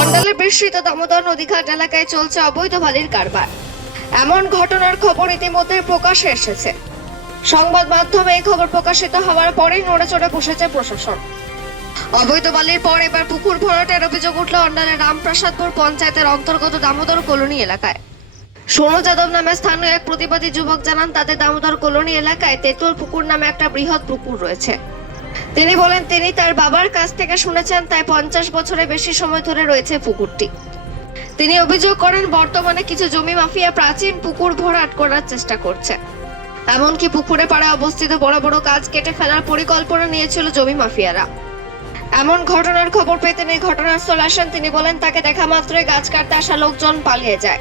অন্ডালের বিস্তৃত দামোদর নদীঘাট এলাকায় চলছে অবৈধ বালির কারবার। এমন ঘটনার খবর ইতিমধ্যে প্রকাশ্যে এসেছে। সংবাদ মাধ্যমে এই খবর প্রকাশিত হওয়ার পরেই নড়ে চড়ে বসেছে প্রশাসন। অবৈধ বালির পর এবার পুকুর ভরাটের অভিযোগ উঠল অন্ডালের রামপ্রসাদপুর পঞ্চায়েতের অন্তর্গত দামোদর কলোনি এলাকায়। সোনু যাদব নামে স্থানীয় এক প্রতিবাদী যুবক জানান তাদের দামোদর কলোনি এলাকায় তেঁতুল পুকুর নামে একটা বৃহৎ পুকুর রয়েছে। তিনি বলেন, তিনি তার বাবার কাছ থেকে শুনেছেন, তাই পঞ্চাশ বছরের বেশি সময় ধরে রয়েছে পুকুরটি। তিনি অভিযোগ করেন, বর্তমানে কিছু জমি মাফিয়া প্রাচীন পুকুর ভরাট করার চেষ্টা করছে। এমনকি পুকুরে পাড়ে অবস্থিত বড় বড় গাছ কেটে ফেলার পরিকল্পনা নিয়েছিল জমি মাফিয়ারা। এমন ঘটনার খবর পেয়ে তিনি ঘটনাস্থলে আসেন। তিনি বলেন, তাকে দেখা মাত্রই গাছ কাটতে আসা লোকজন পালিয়ে যায়।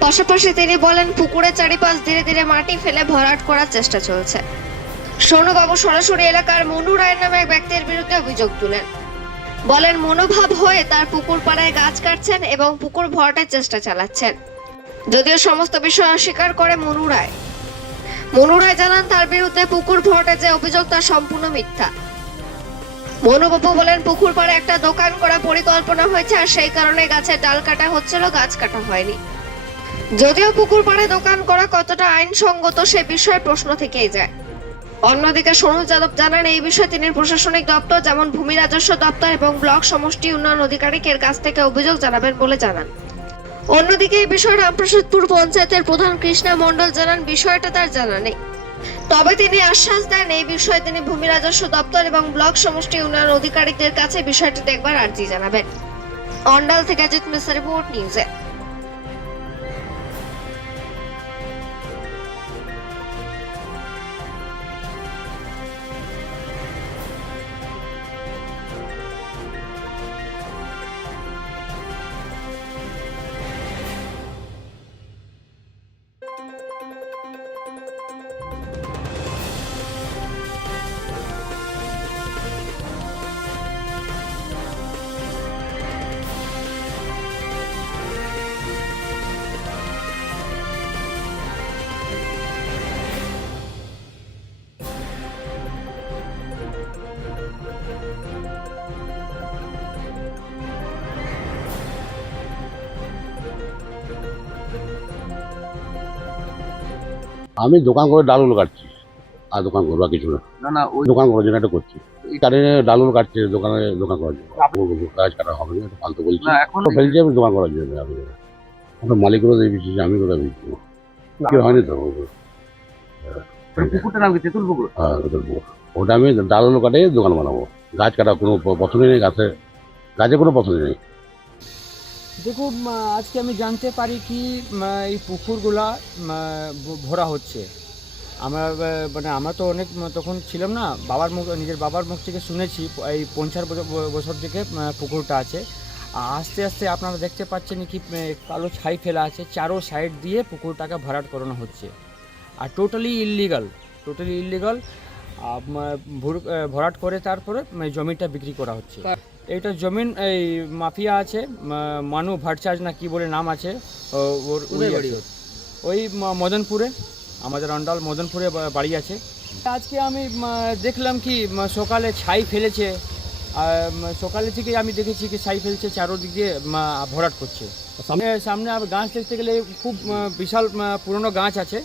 পাশাপাশি তিনি বলেন, পুকুরের চারিপাশ ধীরে ধীরে মাটি ফেলে ভরাট করার চেষ্টা চলছে। সোনুবাবু সরাসরি এলাকার মনু রায়ের নামে এক ব্যক্তির বিরুদ্ধে অভিযোগ তুলেন। বলেন, মনোভাব হয়ে তার পুকুর পাড়ায় গাছ কাটছেন এবং পুকুর ভরাটের চেষ্টা চালাচ্ছেন। যদিও সমস্ত বিষয় অস্বীকার করে মনু রায়। মনু রায় জানান, তার বিরুদ্ধে পুকুর ভরাটের যে অভিযোগ, তা সম্পূর্ণ মিথ্যা। মনুবাবু বলেন পুকুর পাড়ে একটা দোকান করা পরিকল্পনা হয়েছে আর সেই কারণে গাছের ডাল কাটা হচ্ছিল, গাছ কাটা হয়নি। যদিও পুকুর পাড়ে দোকান করা কতটা আইনসঙ্গত, সে বিষয়ে প্রশ্ন থেকেই যায়। অন্যদিকে সোনু যাদব জানান, এই বিষয়ে তিনি প্রশাসনিক দপ্তর, যেমন ভূমি রাজস্ব দপ্তর এবং ব্লক সমষ্টি উন্নয়ন আধিকারিকের কাছ থেকে অভিযোগ জানাবেন বলে জানান। অন্যদিকে এই বিষয়ে রামপ্রসাদপুর পঞ্চায়েতের প্রধান কৃষ্ণা মণ্ডল জানান, বিষয়টা তার জানা নেই। তবে তিনি আশ্বাস দেন, এই বিষয়ে তিনি ভূমি রাজস্ব দপ্তর এবং ব্লক সমষ্টি উন্নয়ন আধিকারিকদের কাছে বিষয়টি দেখবার আর্জি জানাবেন। অন্ডাল থেকে অজিত মিশ্র রিপোর্ট, নিউজে আমি দোকান করে ডালুল কাটছি। আর দোকান করব আর কিছু না। না না ওই দোকান করার জন্য একটা করছি। কারণে ডালুল কাটছে দোকানে দোকান করার জন্য। কাজ কাটা হবে না ফালতু বলছি। এখন ফেলছি আমি দোকান করার জন্য আমি। আমার মালিকগুলো দিচ্ছি আমি কোথায় দিচ্ছি কি হয়নি তো? পুকুরটার নাম কি? তেঁতুল পুকুর? হ্যাঁ, ওটা আমি ডালুল কাটে দোকান বানাবো। গাছ কাটা কোনো পছন্দই নেই গাছে। গাছে কোনো পছন্দ নেই। দেখুন আজকে আমি জানতে পারি কি এই পুকুরগুলা ভরা হচ্ছে। আমরা মানে আমরা তো অনেক তখন ছিলাম না, বাবার মুখ, নিজের বাবার মুখ থেকে শুনেছি এই পঞ্চাশ বছর- থেকে পুকুরটা আছে। আস্তে আস্তে আপনারা দেখতে পাচ্ছেন কি কালো ছাই ফেলা আছে, চারো সাইড দিয়ে পুকুরটাকে ভরাট করানো হচ্ছে। আর টোটালি ইললিগাল টোটালি ইললিগাল। ভরাট করে তারপরে জমিটা বিক্রি করা হচ্ছে। এটা জমিন এই মাফিয়া আছে মানু ভট্টাচার্য না কি বলে নাম আছে ওর ওই মদনপুরে আমাদের অন্ডাল মদনপুরে বাড়ি আছে। আজকে আমি দেখলাম কি সকালে ছাই ফেলেছে আর, সকালে থেকে আমি দেখেছি কি ছাই ফেলছে চারোদিক দিয়ে ভরাট করছে। সামনে সামনে আবার গাছ দেখতে গেলে খুব বিশাল পুরনো গাছ আছে।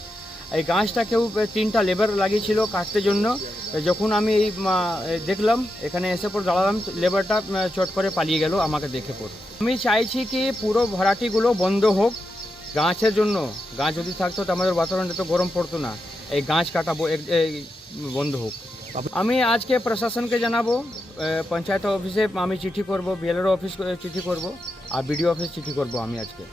এই গাছটা কেউ তিনটা লেবার লাগিয়েছিল কাটতে জন্য। যখন আমি এই দেখলাম, এখানে এসে পর দাঁড়ালাম, লেবারটা চট করে পালিয়ে গেল আমাকে দেখে পর আমি চাইছি কি পুরো ভরাটিগুলো বন্ধ হোক গাছের জন্য। গাছ যদি থাকতো তো আমাদের বাতাবরণটা তো গরম পড়তো না। এই গাছ কাটা বন্ধ হোক। আমি আজকে প্রশাসনকে জানাব পঞ্চায়েত অফিসে আমি চিঠি করব, বিএলআর অফিস চিঠি করব, আর বিডিও অফিস চিঠি করব আমি আজকে।